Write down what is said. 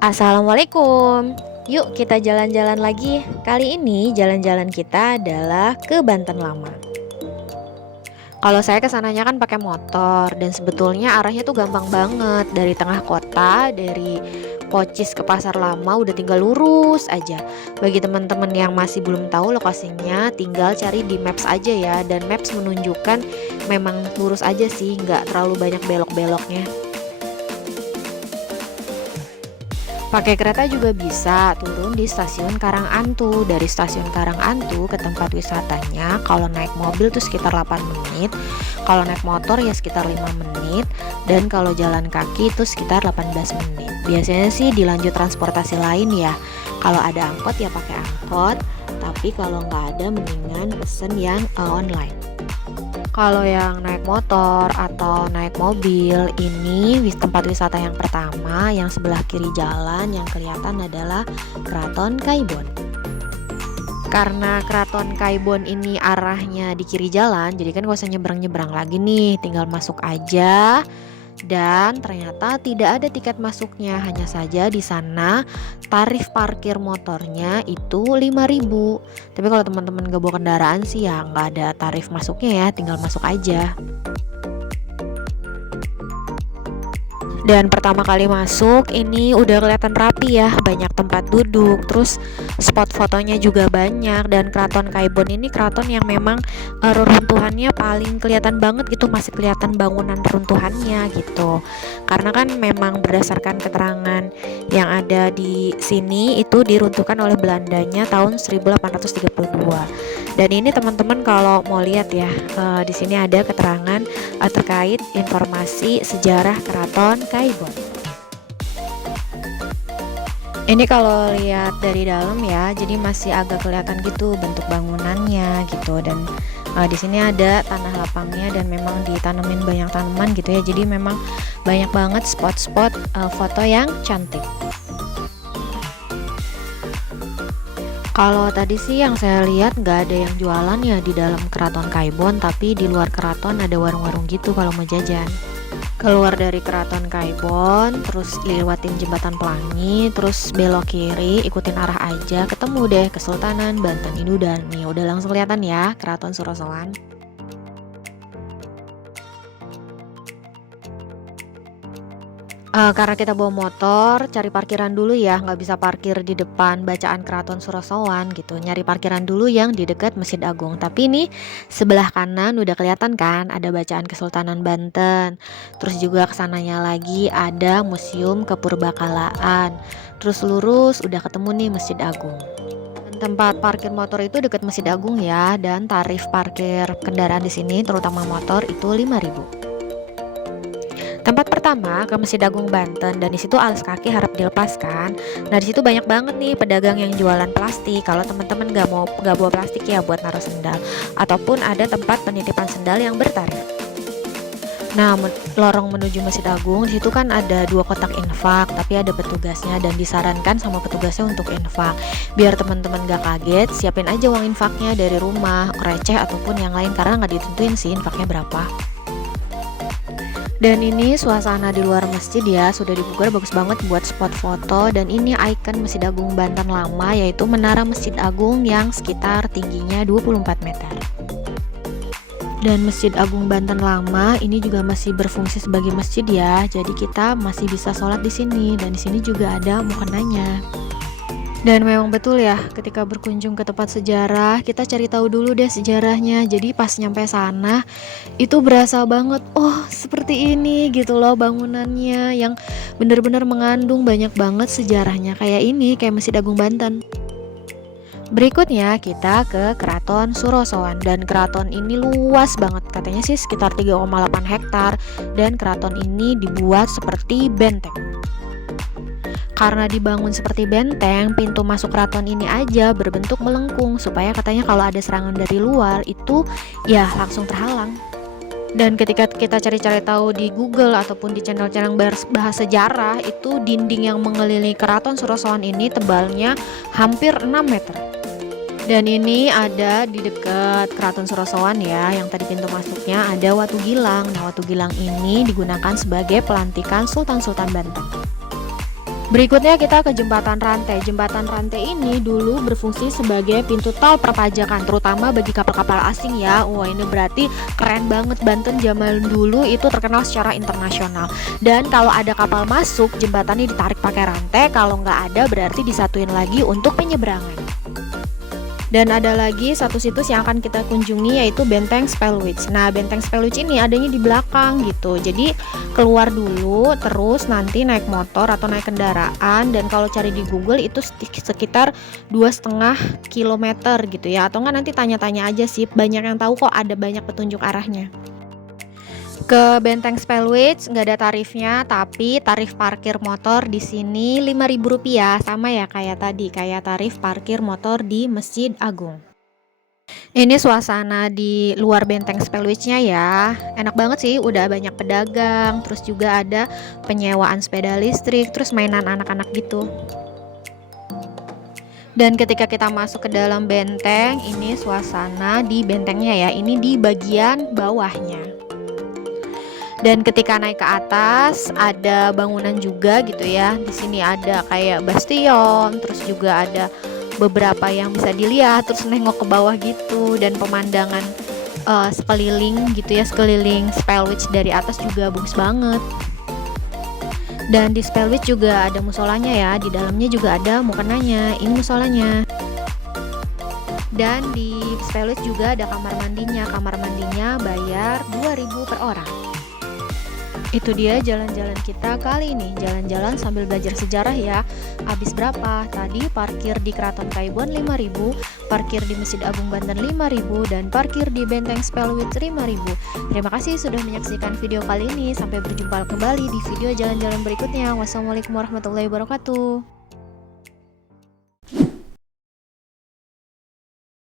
Assalamualaikum. Yuk kita jalan-jalan lagi. Kali ini jalan-jalan kita adalah ke Banten Lama. Kalau saya kesananya kan pakai motor dan sebetulnya arahnya tuh gampang banget dari tengah kota, dari Pocis ke Pasar Lama udah tinggal lurus aja. Bagi teman-teman yang masih belum tahu lokasinya, tinggal cari di Maps aja ya. Dan Maps menunjukkan memang lurus aja sih, nggak terlalu banyak belok-beloknya. Pakai kereta juga bisa, turun di stasiun Karangantu. Dari stasiun Karangantu ke tempat wisatanya, kalau naik mobil tuh sekitar 8 menit, kalau naik motor ya sekitar 5 menit, dan kalau jalan kaki itu sekitar 18 menit. Biasanya sih dilanjut transportasi lain ya. Kalau ada angkot ya pakai angkot, tapi kalau nggak ada mendingan pesen yang online. Kalau yang naik motor atau naik mobil, ini tempat wisata yang pertama yang sebelah kiri jalan yang kelihatan adalah Keraton Kaibon. Karena Keraton Kaibon ini arahnya di kiri jalan, jadi kan gak usah nyebrang-nyebrang lagi nih, tinggal masuk aja. Dan ternyata tidak ada tiket masuknya, hanya saja di sana tarif parkir motornya itu 5.000. Tapi kalau teman-teman gak bawa kendaraan sih ya nggak ada tarif masuknya ya, tinggal masuk aja. Dan pertama kali masuk ini udah kelihatan rapi ya, banyak tempat duduk, terus spot fotonya juga banyak. Dan Keraton Kaibon ini keraton yang memang reruntuhannya paling kelihatan banget gitu, masih kelihatan bangunan reruntuhannya gitu. Karena kan memang berdasarkan keterangan yang ada di sini itu diruntuhkan oleh Belandanya tahun 1832. Dan ini teman-teman kalau mau lihat ya, di sini ada keterangan terkait informasi sejarah Keraton Kaibon. Ini kalau lihat dari dalam ya, jadi masih agak kelihatan gitu bentuk bangunannya gitu. Dan di sini ada tanah lapangnya dan memang ditanemin banyak tanaman gitu ya. Jadi memang banyak banget spot-spot foto yang cantik. Kalau tadi sih yang saya lihat nggak ada yang jualan ya di dalam Keraton Kaibon, tapi di luar keraton ada warung-warung gitu kalau mau jajan. Keluar dari Keraton Kaibon, terus lewatin Jembatan Pelangi, terus belok kiri, ikutin arah aja, ketemu deh Kesultanan Banten ini udah langsung kelihatan ya Keraton Surosoan. Karena kita bawa motor, cari parkiran dulu ya, nggak bisa parkir di depan bacaan Keraton Surosoan gitu. Nyari parkiran dulu yang di dekat Masjid Agung. Tapi ini sebelah kanan udah kelihatan kan, ada bacaan Kesultanan Banten. Terus juga kesananya lagi ada Museum Kepurbakalaan. Terus lurus udah ketemu nih Masjid Agung. Dan tempat parkir motor itu dekat Masjid Agung ya, dan tarif parkir kendaraan di sini terutama motor itu 5.000. Tempat pertama ke Masjid Agung Banten, dan disitu alas kaki harap dilepaskan. Nah disitu banyak banget nih pedagang yang jualan plastik. Kalau teman-teman nggak bawa plastik ya buat naruh sendal, ataupun ada tempat penitipan sendal yang bertarif. Nah lorong menuju Masjid Agung disitu kan ada 2 kotak infak, tapi ada petugasnya dan disarankan sama petugasnya untuk infak. Biar teman-teman gak kaget, siapin aja uang infaknya dari rumah, receh ataupun yang lain, karena nggak ditentuin sih infaknya berapa. Dan ini suasana di luar masjid ya, sudah dibuka bagus banget buat spot foto. Dan ini ikon Masjid Agung Banten Lama, yaitu Menara Masjid Agung yang sekitar tingginya 24 meter. Dan Masjid Agung Banten Lama ini juga masih berfungsi sebagai masjid ya, jadi kita masih bisa sholat di sini. Dan di sini juga ada mukenanya. Dan memang betul ya, ketika berkunjung ke tempat sejarah, kita cari tahu dulu deh sejarahnya. Jadi pas nyampe sana, itu berasa banget, oh seperti ini gitu loh bangunannya, yang benar-benar mengandung banyak banget sejarahnya. Kayak ini, kayak Masjid Agung Banten. Berikutnya kita ke Keraton Surosoan, dan keraton ini luas banget, katanya sih sekitar 3,8 hektar, dan keraton ini dibuat seperti benteng. Karena dibangun seperti benteng, pintu masuk keraton ini aja berbentuk melengkung, supaya katanya kalau ada serangan dari luar itu ya langsung terhalang. Dan ketika kita cari-cari tahu di Google ataupun di channel-channel bahas sejarah, itu dinding yang mengelilingi Keraton Surosoan ini tebalnya hampir 6 meter. Dan ini ada di dekat Keraton Surosoan ya, yang tadi pintu masuknya ada Watu Gilang. Nah, Watu Gilang ini digunakan sebagai pelantikan Sultan-Sultan Banten. Berikutnya kita ke Jembatan Rantai. Jembatan Rantai ini dulu berfungsi sebagai pintu tol perpajakan, terutama bagi kapal-kapal asing ya. Wah, ini berarti keren banget, Banten zaman dulu itu terkenal secara internasional. Dan kalau ada kapal masuk, jembatannya ditarik pakai rantai. Kalau nggak ada, berarti disatuin lagi untuk penyeberangan. Dan ada lagi satu situs yang akan kita kunjungi, yaitu Benteng Spellwitch. Nah, Benteng Spellwitch ini adanya di belakang gitu. Jadi keluar dulu, terus nanti naik motor atau naik kendaraan. Dan kalau cari di Google itu sekitar 2,5 kilometer gitu ya. Atau enggak nanti tanya-tanya aja sih. Banyak yang tahu kok, ada banyak petunjuk arahnya. Ke Benteng Spellwitch nggak ada tarifnya, tapi tarif parkir motor di sini Rp5.000, sama ya kayak tadi, kayak tarif parkir motor di Masjid Agung. Ini suasana di luar Benteng Spellwitch-nya ya. Enak banget sih, udah banyak pedagang, terus juga ada penyewaan sepeda listrik, terus mainan anak-anak gitu. Dan ketika kita masuk ke dalam benteng, ini suasana di bentengnya ya. Ini di bagian bawahnya. Dan ketika naik ke atas ada bangunan juga gitu ya. Di sini ada kayak bastion, terus juga ada beberapa yang bisa dilihat, terus nengok ke bawah gitu, dan pemandangan sekeliling gitu ya, sekeliling Spellwitch dari atas juga bagus banget. Dan di Spellwitch juga ada musolanya ya, di dalamnya juga ada mukenanya. Ini musolanya. Dan di Spellwitch juga ada kamar mandinya. Kamar mandinya bayar 2.000 per orang. Itu dia jalan-jalan kita kali ini, jalan-jalan sambil belajar sejarah ya. Habis berapa? Tadi parkir di Keraton Kayubon 5.000, parkir di Masjid Agung Banten 5.000, dan parkir di Benteng Spellwitch 5.000. Terima kasih sudah menyaksikan video kali ini. Sampai berjumpa kembali di video jalan-jalan berikutnya. Wassalamualaikum warahmatullahi wabarakatuh.